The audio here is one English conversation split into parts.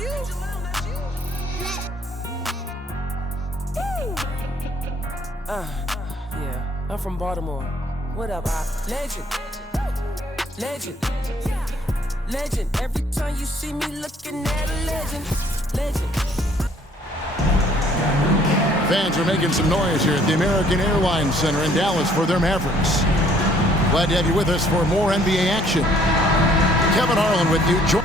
Yeah, I'm from Baltimore. What up, legend? Legend. Legend. Every time you see me looking at a legend. Legend. Fans are making some noise here at the American Airlines Center in Dallas for their Mavericks. Glad to have you with us for more NBA action. Kevin Harlan with you.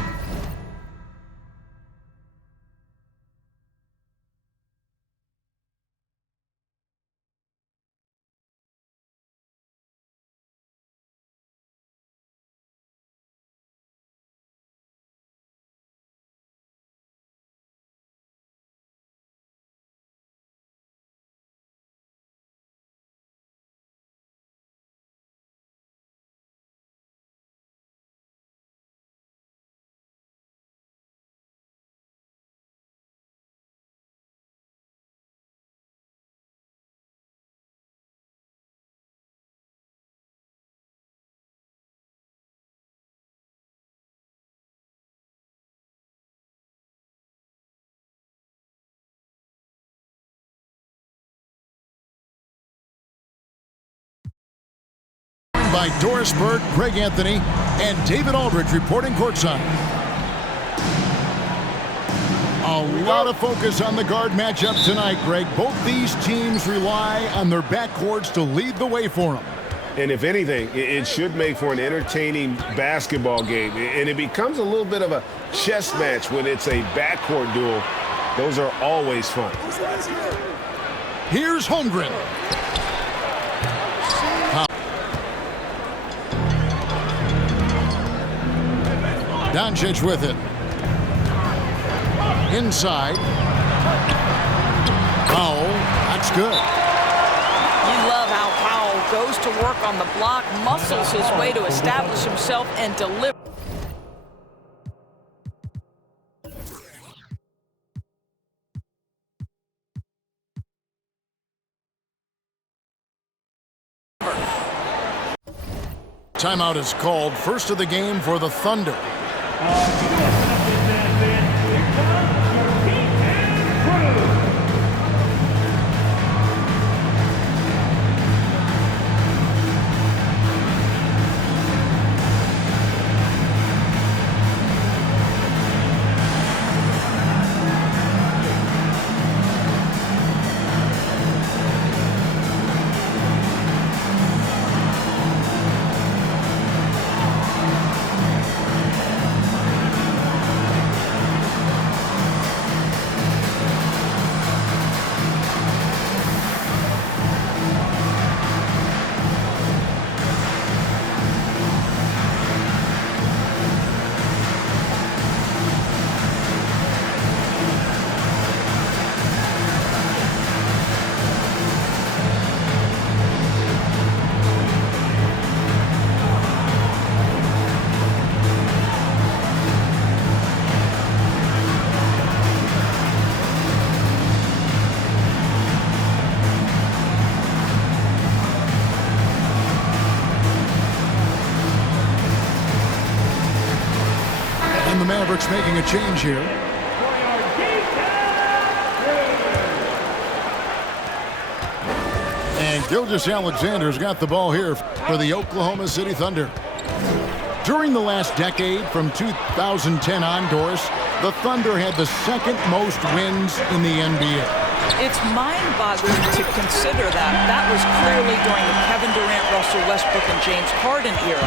By Doris Burke, Greg Anthony, and David Aldridge reporting courtside. A lot of focus on the guard matchup tonight, Greg. Both these teams rely on their backcourts to lead the way for them. And if anything, it should make for an entertaining basketball game. And it becomes a little bit of a chess match when it's a backcourt duel. Those are always fun. Here's Holmgren. Doncic with it. Inside. Powell. That's good. You love how Powell goes to work on the block, muscles his way to establish himself and deliver. Timeout is called. First of the game for the Thunder. And the Mavericks making a change here. And Gilgeous-Alexander's got the ball here for the Oklahoma City Thunder. During the last decade, from 2010 on, Doris, the Thunder had the second most wins in the NBA. It's mind-boggling to consider that. That was clearly during the Kevin Durant, Russell Westbrook, and James Harden era.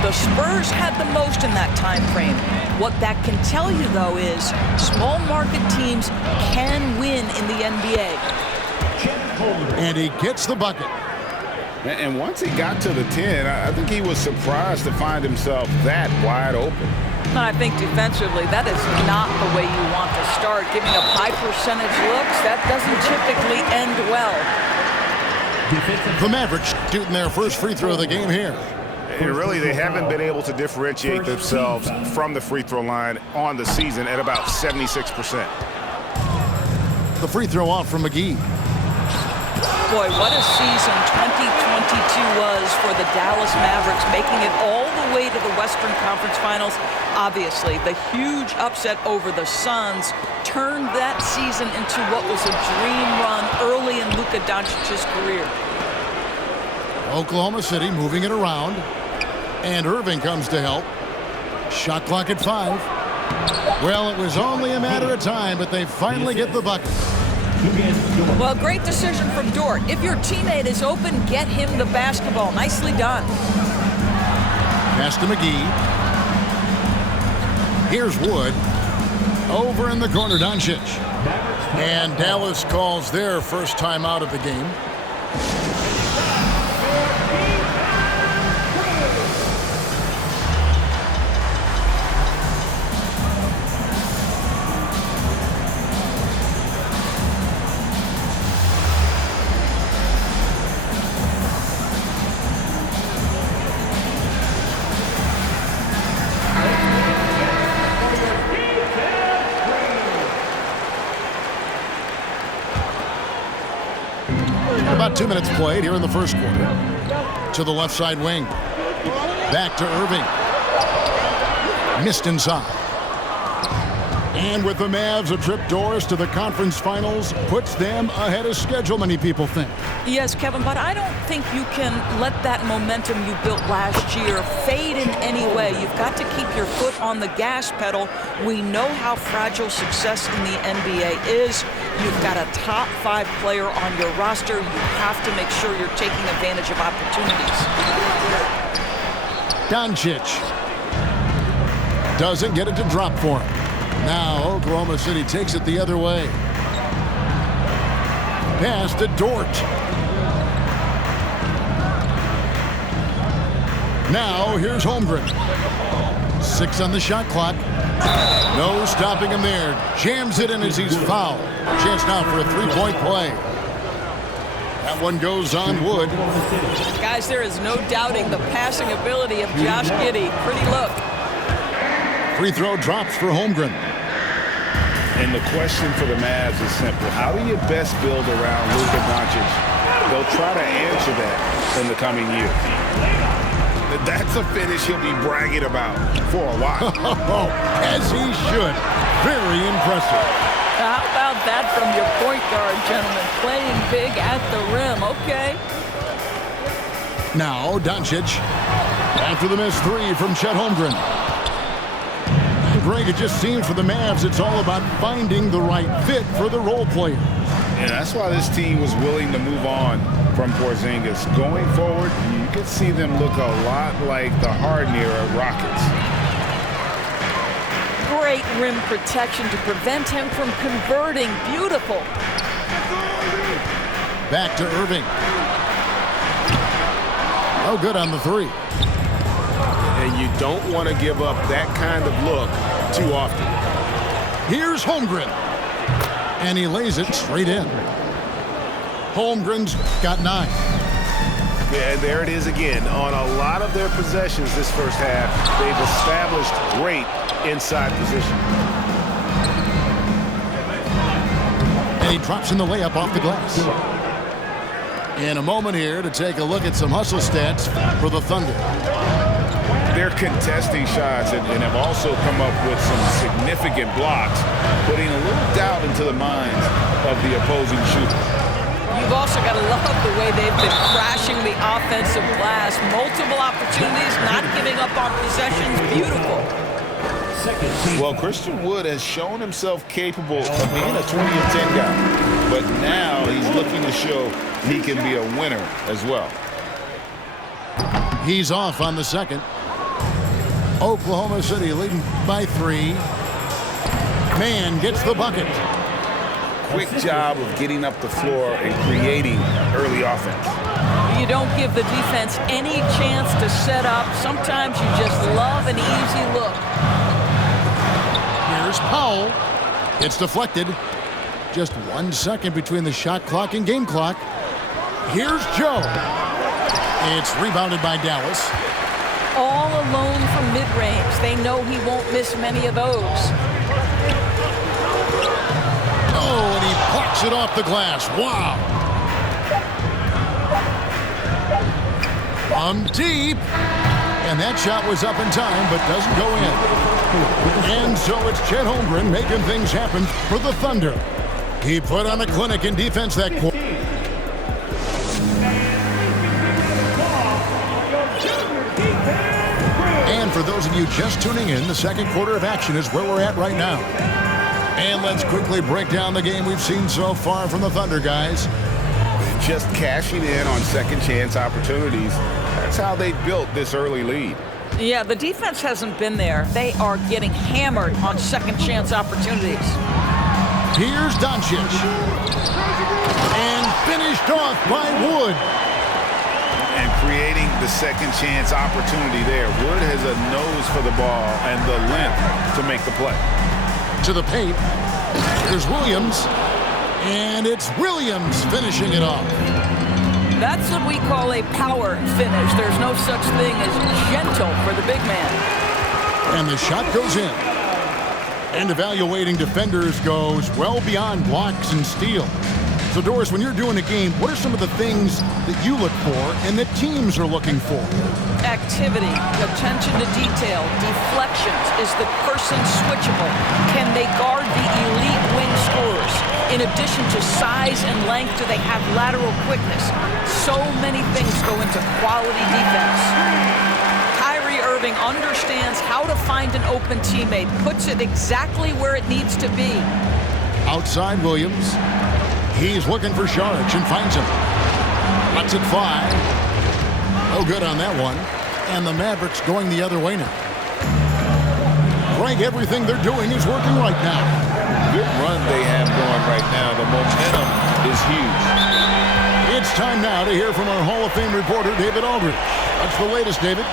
The Spurs had the most in that time frame. What that can tell you, though, is small market teams can win in the NBA. And he gets the bucket. And once he got to the 10, I think he was surprised to find himself that wide open. And I think defensively, that is not the way you want to start. Giving up high percentage looks, that doesn't typically end well. The Mavericks shooting their first free throw of the game here. And really, they haven't been able to differentiate themselves from the free throw line on the season at about 76%. The free throw off from McGee. Boy, what a season 2020 was for the Dallas Mavericks, making it all the way to the Western Conference Finals. Obviously, the huge upset over the Suns turned that season into what was a dream run early in Luka Doncic's career. Oklahoma City moving it around. And Irving comes to help. Shot clock at 5. Well, it was only a matter of time, but they finally get the bucket. Well, great decision from Dort. If your teammate is open, get him the basketball. Nicely done. Pass to McGee. Here's Wood. Over in the corner, Doncic. And Dallas calls their first time out of the game. About 2 minutes played here in the first quarter. To the left side wing. Back to Irving. Missed inside. And with the Mavs, a trip Doris to the conference finals puts them ahead of schedule, many people think. Yes, Kevin, but I don't think you can let that momentum you built last year fade in any way. You've got to keep your foot on the gas pedal. We know how fragile success in the NBA is. You've got a top 5 player on your roster. You have to make sure you're taking advantage of opportunities. Doncic doesn't get it to drop for him. Now Oklahoma City takes it the other way. Pass to Dort. Now here's Holmgren. 6 on the shot clock. No stopping him there. Jams it in as he's fouled. Chance now for a 3-point play. That one goes on Wood. Guys, there is no doubting the passing ability of Josh Giddey. Pretty look. Free throw drops for Holmgren. And the question for the Mavs is simple. How do you best build around Luka Doncic? They'll try to answer that in the coming year. That's a finish he'll be bragging about for a while. As he should. Very impressive. How about that from your point guard, gentlemen? Playing big at the rim. Okay. Now Doncic. After the missed 3 from Chet Holmgren. Greg, it just seems for the Mavs it's all about finding the right fit for the role player. And that's why this team was willing to move on from Porzingis. Going forward, you could see them look a lot like the Harden-era Rockets. Great rim protection to prevent him from converting. Beautiful. Back to Irving. Oh, good on the 3. And you don't want to give up that kind of look too often. Here's Holmgren. And he lays it straight in. Holmgren's got 9. Yeah, and there it is again. On a lot of their possessions this first half, they've established great inside position. And he drops in the layup off the glass. In a moment here to take a look at some hustle stats for the Thunder. They're contesting shots and have also come up with some significant blocks, putting a little doubt into the minds of the opposing shooter. You've also got to love the way they've been crashing the offensive glass. Multiple opportunities, not giving up on possessions. Beautiful. Well, Christian Wood has shown himself capable of being a 20 and 10 guy, but now he's looking to show he can be a winner as well. He's off on the second. Oklahoma City leading by 3. Man gets the bucket. Quick job of getting up the floor and creating early offense. You don't give the defense any chance to set up. Sometimes you just love an easy look. Here's Powell. It's deflected. Just 1 second between the shot clock and game clock. Here's Joe. It's rebounded by Dallas. All alone from mid-range. They know he won't miss many of those. Oh, and he plucks it off the glass. Wow. From deep. And that shot was up in time, but doesn't go in. And so it's Chet Holmgren making things happen for the Thunder. He put on a clinic in defense that quarter. And for those of you just tuning in, the second quarter of action is where we're at right now. And let's quickly break down the game we've seen so far from the Thunder, guys. Just cashing in on second chance opportunities. That's how they built this early lead. Yeah, the defense hasn't been there. They are getting hammered on second chance opportunities. Here's Doncic. And finished off by Wood. And creating the second chance opportunity there. Wood has a nose for the ball and the length to make the play. To the paint. Here's Williams. And it's Williams finishing it off. That's what we call a power finish. There's no such thing as gentle for the big man. And the shot goes in. And evaluating defenders goes well beyond blocks and steal. So, Doris, when you're doing a game, what are some of the things that you look for and that teams are looking for? Activity, attention to detail, deflections. Is the person switchable? Can they guard the elite wing scorers? In addition to size and length, do they have lateral quickness? So many things go into quality defense. Kyrie Irving understands how to find an open teammate, puts it exactly where it needs to be. Outside Williams. He's looking for Saric and finds him. That's at 5. No good on that one. And the Mavericks going the other way now. Greg, everything they're doing is working right now. Good run they have going right now. The momentum is huge. It's time now to hear from our Hall of Fame reporter, David Aldridge. What's the latest, David?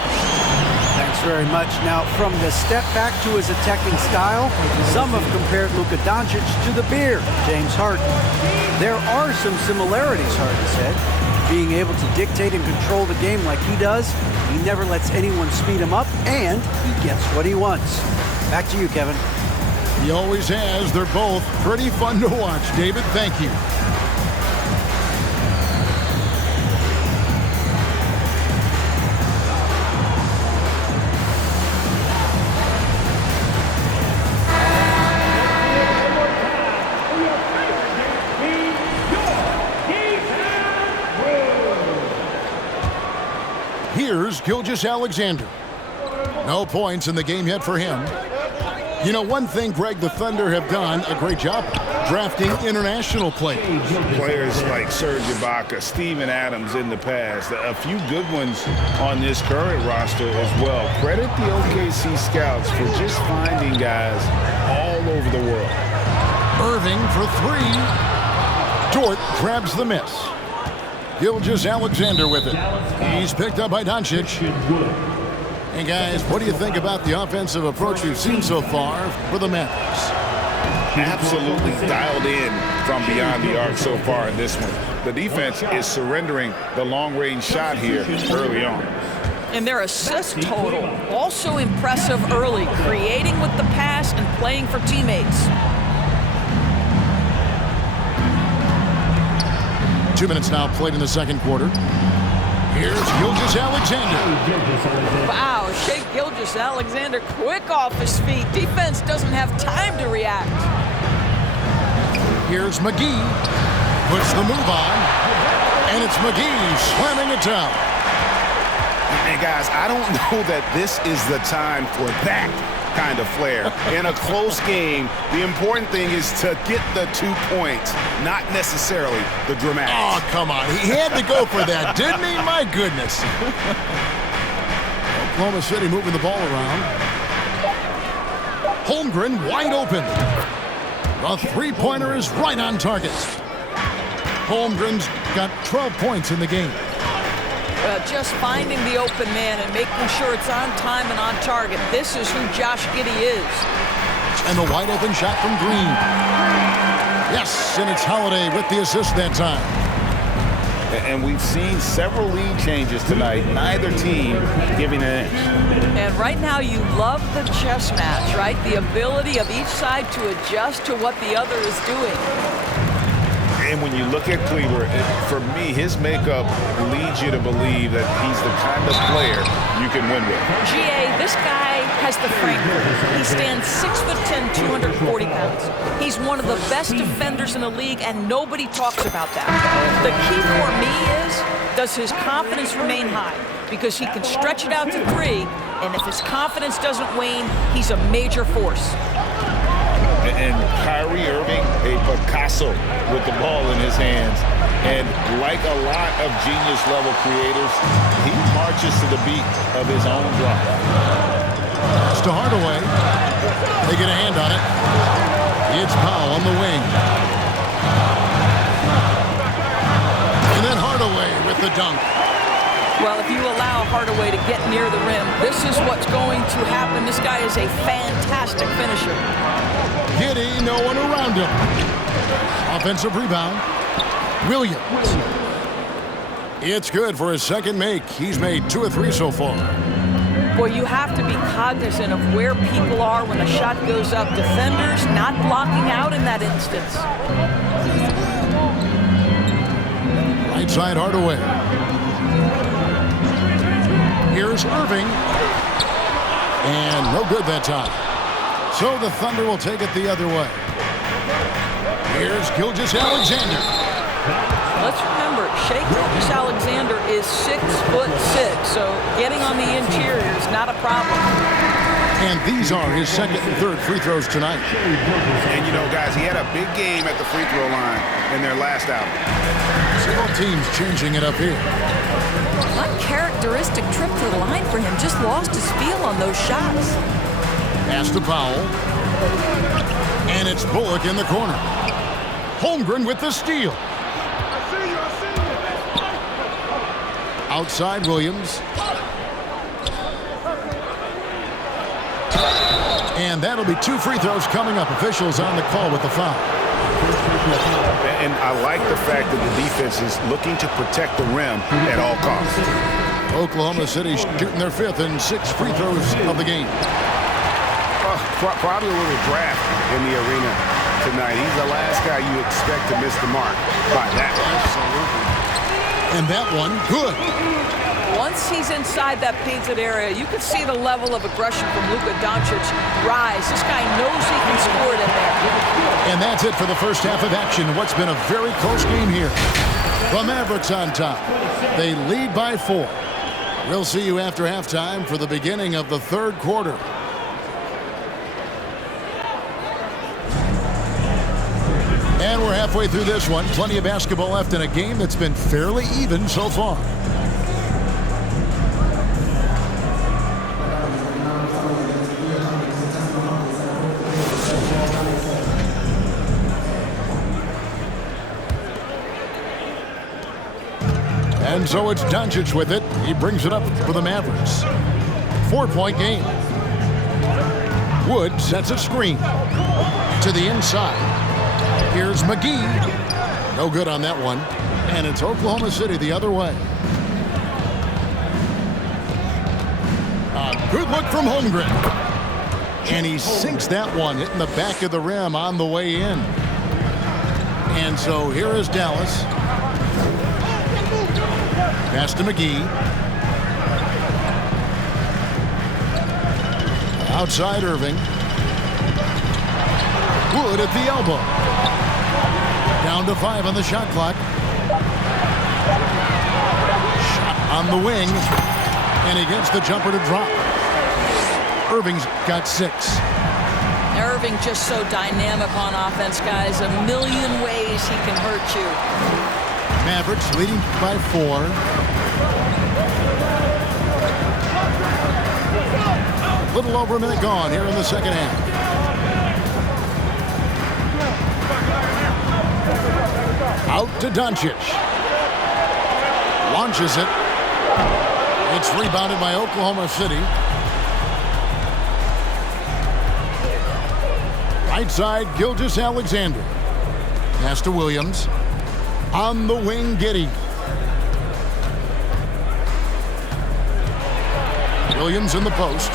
Thanks very much. Now, from the step back to his attacking style, some have compared Luka Doncic to the Beard, James Harden. There are some similarities, Harden said. Being able to dictate and control the game like he does, he never lets anyone speed him up, and he gets what he wants. Back to you, Kevin. He always has. They're both pretty fun to watch. David, thank you. Here's Gilgeous-Alexander. No points in the game yet for him. You know, one thing, Greg, the Thunder have done a great job drafting international players. Players like Serge Ibaka, Steven Adams in the past, a few good ones on this current roster as well. Credit the OKC scouts for just finding guys all over the world. Irving for 3. Dort grabs the miss. Gilgeous-Alexander with it. He's picked up by Doncic. And guys, what do you think about the offensive approach we've seen so far for the Mavericks? Absolutely dialed in from beyond the arc so far in this one. The defense is surrendering the long-range shot here early on. And their assist total, also impressive early, creating with the pass and playing for teammates. 2 minutes now played in the second quarter. Here's Gilgeous-Alexander. Wow, Shai Gilgeous-Alexander quick off his feet. Defense doesn't have time to react. Here's McGee. Puts the move on. And it's McGee slamming it down. And guys, I don't know that this is the time for that kind of flair. In a close game, the important thing is to get the 2 points, not necessarily the dramatics. Oh, come on. He had to go for that, didn't he? My goodness. Oklahoma City moving the ball around. Holmgren wide open. The three-pointer is right on target. Holmgren's got 12 points in the game. Just finding the open man and making sure it's on time and on target. This is who Josh Giddey is. And the wide open shot from Green. Yes, and it's Holiday with the assist that time. And we've seen several lead changes tonight. Neither team giving an inch. And right now you love the chess match, right? The ability of each side to adjust to what the other is doing. And when you look at Kleber, for me, his makeup leads you to believe that he's the kind of player you can win with. GA, this guy has the frame. He stands 6'10", 240 pounds. He's one of the best defenders in the league, and nobody talks about that. The key for me is, does his confidence remain high? Because he can stretch it out to 3, and if his confidence doesn't wane, he's a major force. And Kyrie Irving, a Picasso with the ball in his hands. And like a lot of genius-level creators, he marches to the beat of his own drum. Pass to Hardaway. They get a hand on it. It's Powell on the wing. And then Hardaway with the dunk. Well, if you allow Hardaway to get near the rim, this is what's going to happen. This guy is a fantastic finisher. Giddey, no one around him. Offensive rebound. Williams. It's good for his second make. He's made 2 of 3 so far. Well, you have to be cognizant of where people are when the shot goes up. Defenders not blocking out in that instance. Right side Hardaway. Here's Irving. And no good that time. So the Thunder will take it the other way. Here's Gilgeous-Alexander. Let's remember, Shai Gilgeous-Alexander is 6'6", so getting on the interior is not a problem. And these are his second and third free throws tonight. And you know, guys, he had a big game at the free throw line in their last outing. Several teams changing it up here. Uncharacteristic trip to the line for him. Just lost his feel on those shots. Pass to Powell. And it's Bullock in the corner. Holmgren with the steal. Outside Williams. And that'll be 2 free throws coming up. Officials on the call with the foul. And I like the fact that the defense is looking to protect the rim at all costs. Oklahoma City shooting their 5th and 6 free throws of the game. Probably a little draft in the arena tonight. He's the last guy you expect to miss the mark by that. Absolutely. And that one, good. Once he's inside that painted area, you can see the level of aggression from Luka Doncic rise. This guy knows he can score it in there. And that's it for the first half of action. What's been a very close game here. The Mavericks on top. They lead by 4. We'll see you after halftime for the beginning of the third quarter. And we're halfway through this one. Plenty of basketball left in a game that's been fairly even so far. And so it's Doncic with it. He brings it up for the Mavericks. 4-point game. Wood sets a screen to the inside. Here's McGee. No good on that one. And it's Oklahoma City the other way. A good look from Holmgren. And he sinks that one, hitting the back of the rim on the way in. And so here is Dallas. Pass to McGee. Outside Irving. Wood at the elbow. Down to 5 on the shot clock. Shot on the wing. And he gets the jumper to drop. Irving's got 6. Irving just so dynamic on offense, guys. A million ways he can hurt you. Mavericks leading by 4. A little over a minute gone here in the second half. Out to Doncic. Launches it. It's rebounded by Oklahoma City. Right side, Gilgeous-Alexander. Pass to Williams. On the wing, Giddey. Williams in the post.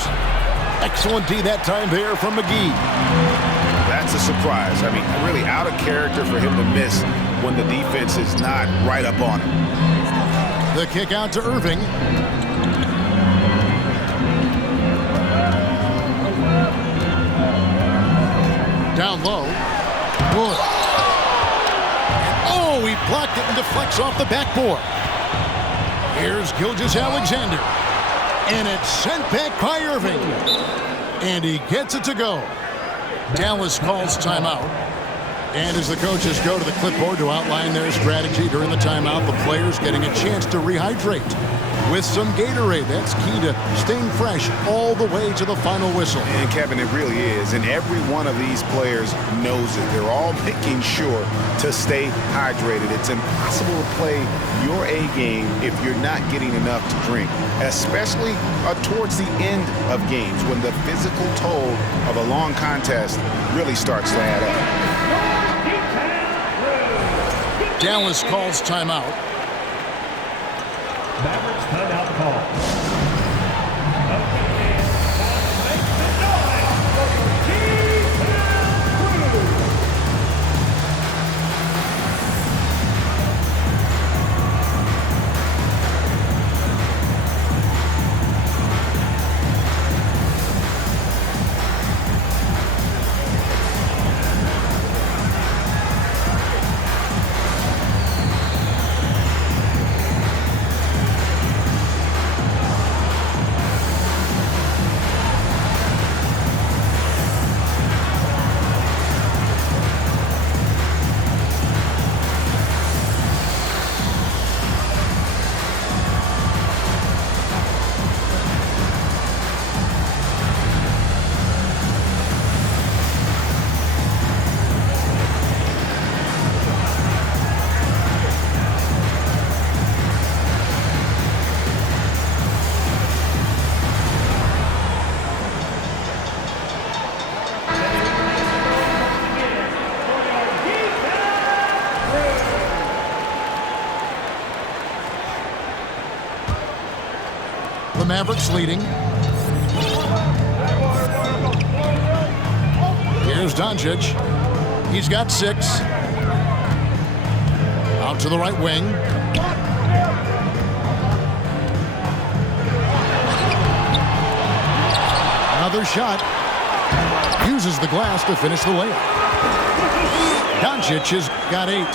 Excellent D that time there from McGee. That's that's a surprise. I mean, really out of character for him to miss when the defense is not right up on him. The kick out to Irving. Down low. Wood. Oh, he blocked it and deflects off the backboard. Here's Gilgeous-Alexander. And it's sent back by Irving. And he gets it to go. Dallas calls timeout. And as the coaches go to the clipboard to outline their strategy during the timeout, the players getting a chance to rehydrate with some Gatorade. That's key to staying fresh all the way to the final whistle. And Kevin, it really is. And every one of these players knows it. They're all making sure to stay hydrated. It's impossible to play your A game if you're not getting enough to drink, especially towards the end of games when the physical toll of a long contest really starts to add up. Dallas calls timeout. Mavericks timeout call. The Mavericks leading. Here's Doncic. He's got 6. Out to the right wing. Another shot. Uses the glass to finish the layup. Doncic has got 8.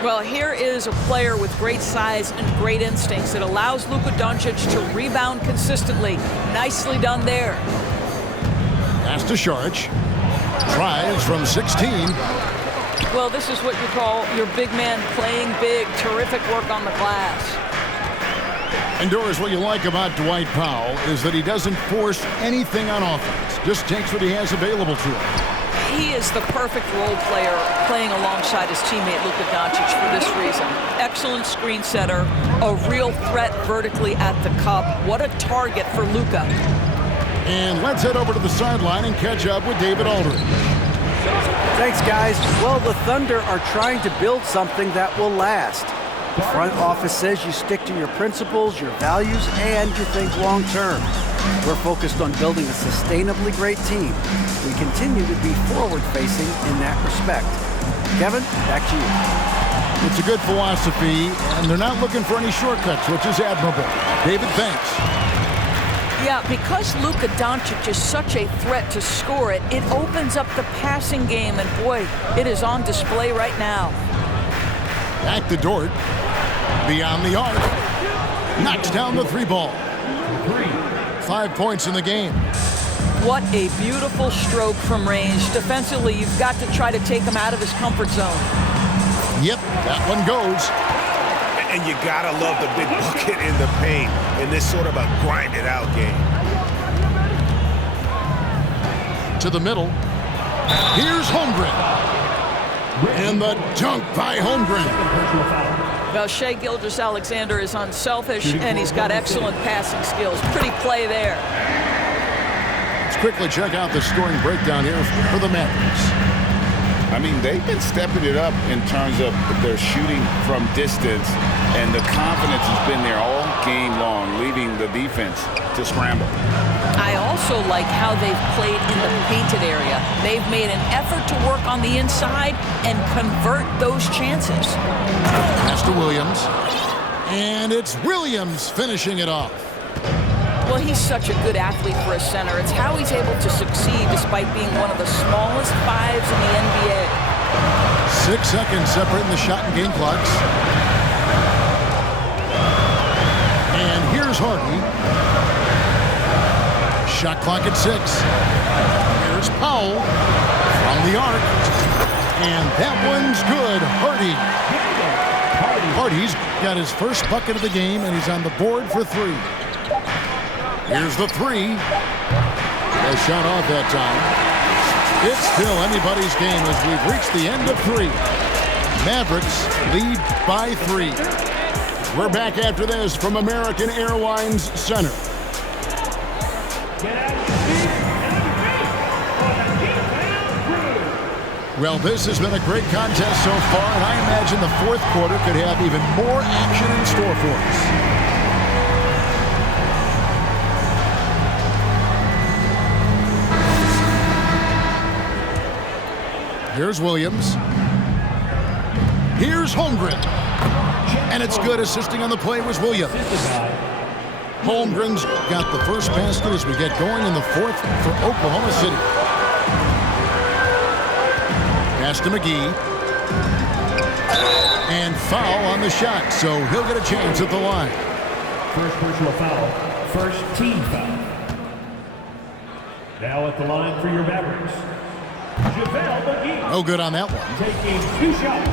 Well, here is a player with great size and great instincts. It allows Luka Doncic to rebound consistently. Nicely done there. Pass to Saric. Tries from 16. Well, this is what you call your big man playing big. Terrific work on the glass. And Doris, what you like about Dwight Powell is that he doesn't force anything on offense. Just takes what he has available to him. He is the perfect role player playing alongside his teammate Luka Doncic for this reason. Excellent screen setter, a real threat vertically at the cup. What a target for Luka. And let's head over to the sideline and catch up with David Aldridge. Thanks, guys. Well, the Thunder are trying to build something that will last. The front office says you stick to your principles, your values, and you think long term. We're focused on building a sustainably great team. We continue to be forward-facing in that respect. Kevin, back to you. It's a good philosophy, and they're not looking for any shortcuts, which is admirable. David, thanks. Yeah, because Luka Doncic is such a threat to score it, it opens up the passing game, and boy, it is on display right now. Back to Dort. Beyond the arc. Knocks down the 3 ball. 5 points in the game. What a beautiful stroke from range. Defensively, you've got to try to take him out of his comfort zone. Yep, that one goes. And you gotta love the big bucket in the paint in this sort of a grind-it-out game. To the middle. Here's Holmgren. And the dunk by Holmgren. Well, Shai Gilgeous-Alexander is unselfish, and he's got excellent passing skills. Pretty play there. Let's quickly check out the scoring breakdown here for the Mavericks. I mean, they've been stepping it up in terms of their shooting from distance, and the confidence has been there all game long, leaving the defense to scramble. I also like how they've played in the painted area. They've made an effort to work on the inside and convert those chances. Pass to Williams. And it's Williams finishing it off. Well, he's such a good athlete for a center. It's how he's able to succeed despite being one of the smallest fives in the NBA. 6 seconds separating the shot and game clocks. And here's Hardy. Shot clock at 6. Here's Powell from the arc. And that one's good. Hardy's got his first bucket of the game, and he's on the board for 3. Here's the 3. A shot off that time. It's still anybody's game as we've reached the end of 3. Mavericks lead by 3. We're back after this from American Airlines Center. Well, this has been a great contest so far, and I imagine the fourth quarter could have even more action in store for us. Here's Williams. Here's Holmgren. And it's good. Assisting on the play was Williams. Holmgren's got the first basket as we get going in the fourth for Oklahoma City. Pass to McGee. And foul on the shot, so he'll get a chance at the line. First personal foul. First team foul. Now at the line for your Mavericks, JaVale McGee. No good on that one. Taking 2 shots.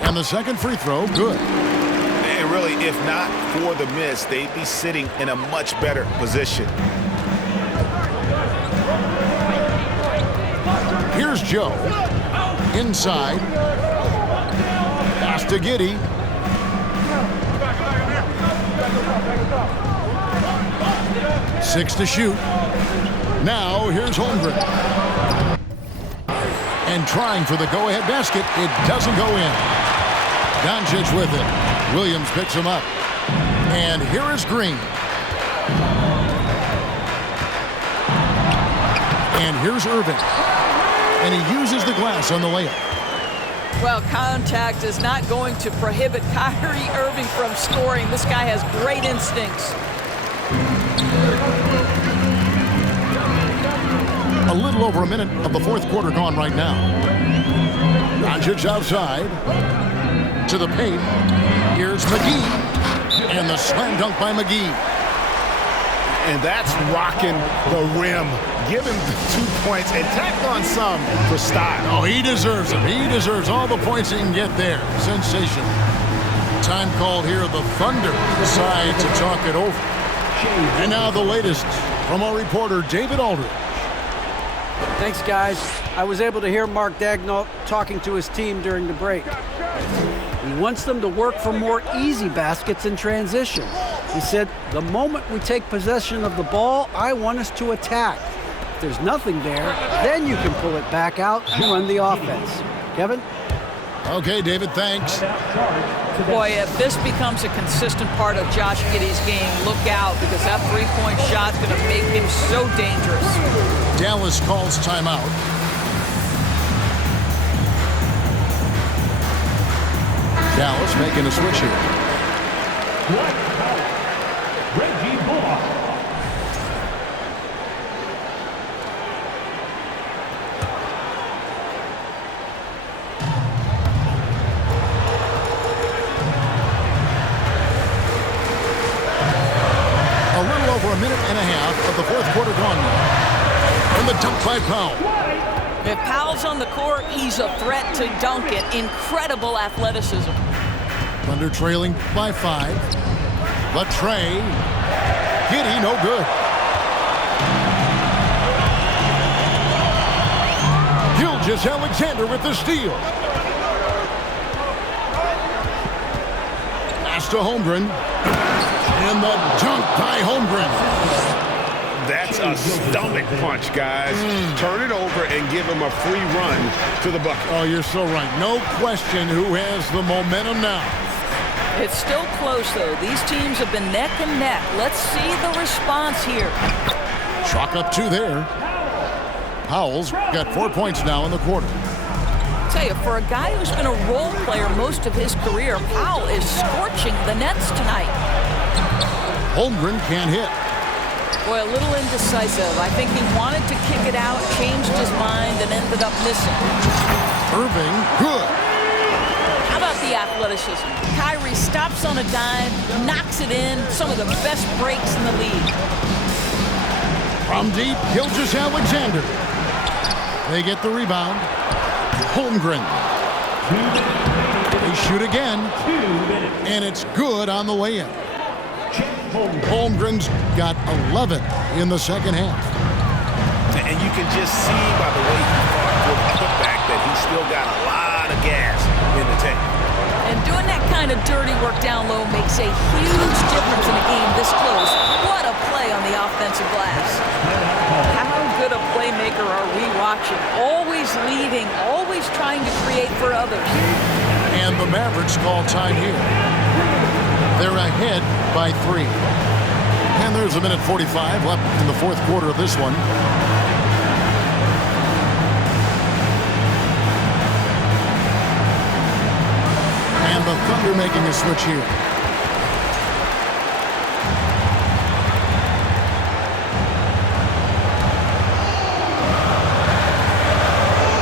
And the second free throw, good. And really, if not for the miss, they'd be sitting in a much better position. Here's Joe. Inside. Pass to Giddey. Six to shoot. Now here's Holmgren. And trying for the go-ahead basket. It doesn't go in. Doncic with it. Williams picks him up. And here is Green. And here's Irving. And he uses the glass on the layup. Well, contact is not going to prohibit Kyrie Irving from scoring. This guy has great instincts. A little over a minute of the fourth quarter gone right now. Doncic outside. To the paint. Here's McGee. And the slam dunk by McGee. And that's rocking the rim. Give him the 2 points and tack on some for style. Oh, he deserves them. He deserves all the points he can get there. Sensational. Time called here. The Thunder decide to talk it over. And now the latest from our reporter, David Aldridge. Thanks, guys. I was able to hear Mark Daigneault talking to his team during the break. He wants them to work for more easy baskets in transition. He said, the moment we take possession of the ball, I want us to attack. If there's nothing there, then you can pull it back out and run the offense. Kevin? Okay, David, thanks. Boy, if this becomes a consistent part of Josh Giddey's game, look out, because that three-point shot's going to make him so dangerous. Dallas calls timeout. Dallas making a switch here. Reggie Bullock. A little over a minute and a half of the fourth quarter gone now. And the dunk by Powell. If Powell's on the court, he's a threat to dunk it. Incredible athleticism. Thunder trailing by 5. The tray. Giddey, no good. Gilgeous-Alexander with the steal. Pass to Holmgren. And the dunk by Holmgren. That's a stomach punch, guys. Turn it over and give him a free run to the bucket. Oh, you're so right. No question who has the momentum now. It's still close, though. These teams have been neck and neck. Let's see the response here. Chalk up 2 there. Howell's got 4 points now in the quarter. Tell you, for a guy who's been a role player most of his career, Powell is scorching the nets tonight. Holmgren can't hit. Boy, a little indecisive. I think he wanted to kick it out, changed his mind, and ended up missing. Irving, good. How about the athleticism? Kyrie stops on a dime, knocks it in. Some of the best breaks in the league. From deep, Gilgeous-Alexander. They get the rebound. Holmgren. They shoot again. And it's good on the way in. Holmgren's got 11 in the second half. And you can just see by the way he fought for the putback that he's still got a lot of gas in the tank. And doing that kind of dirty work down low makes a huge difference in a game this close. What a play on the offensive glass. How good a playmaker are we watching? Always leading, always trying to create for others. And the Mavericks call time here. They're ahead by 3. And there's a minute 45 left in the fourth quarter of this one. And the Thunder making a switch here.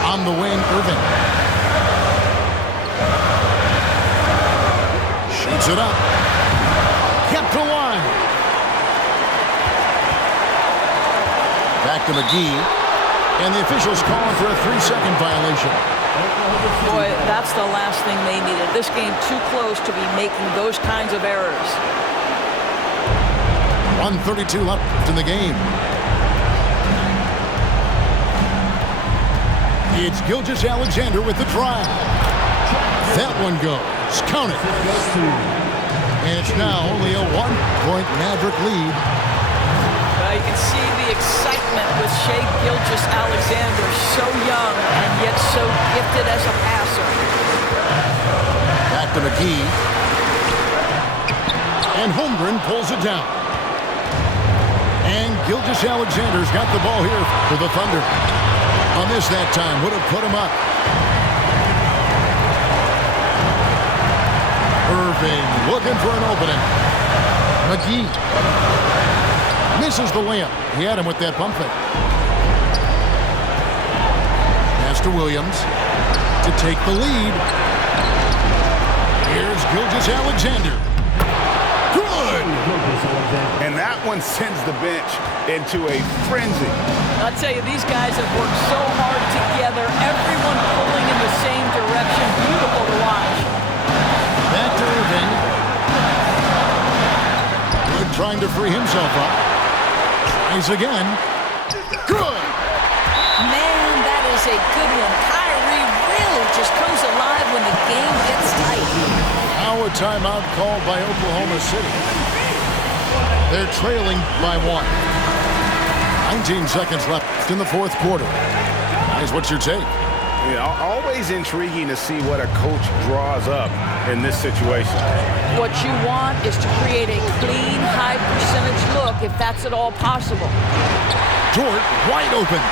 On the wing, Irving. Shoots it up. Kept alive. Back to McGee. And the officials calling for a 3-second violation. Boy, that's the last thing they needed. This game too close to be making those kinds of errors. 1:32 left in the game. It's Gilgeous-Alexander with the drive. That one goes. Count it. And it's now only a 1-point Maverick lead. Well, you can see the excitement with Shai Gilgeous-Alexander, so young and yet so gifted as a passer. Back to McGee. And Holmgren pulls it down. And Gilgeous-Alexander's got the ball here for the Thunder. A miss that time would have put him up. Irving looking for an opening. McGee misses the layup. He had him with that pump fake. Pass to Williams to take the lead. Here's Gilgeous-Alexander. Good! And that one sends the bench into a frenzy. I'll tell you, these guys have worked so hard together. Everyone pulling in the same direction. Beautiful to watch. Back to Irving. Good, trying to free himself up. Tries again. Good! Man, that is a good one. Kyrie really just comes alive when the game gets tight. Now a timeout called by Oklahoma City. They're trailing by 1. 19 seconds left in the fourth quarter. Guys, what's your take? Yeah, always intriguing to see what a coach draws up in this situation. What you want is to create a clean, high percentage look if that's at all possible. Dort wide open.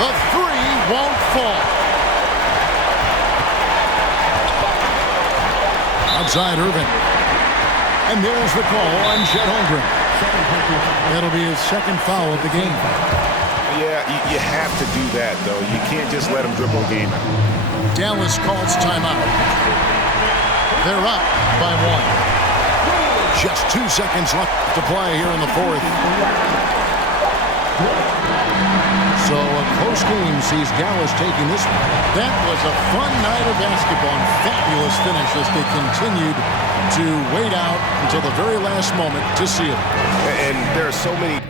The 3 won't fall. Outside Irving. And there's the call on Chet Holmgren. That'll be his second foul of the game. Yeah, you have to do that, though. You can't just let him dribble a game. Dallas calls timeout. They're up by 1. Just 2 seconds left to play here in the fourth. So a close game sees Dallas taking this one. That was a fun night of basketball and fabulous finish as they continued to wait out until the very last moment to seal it. And there are so many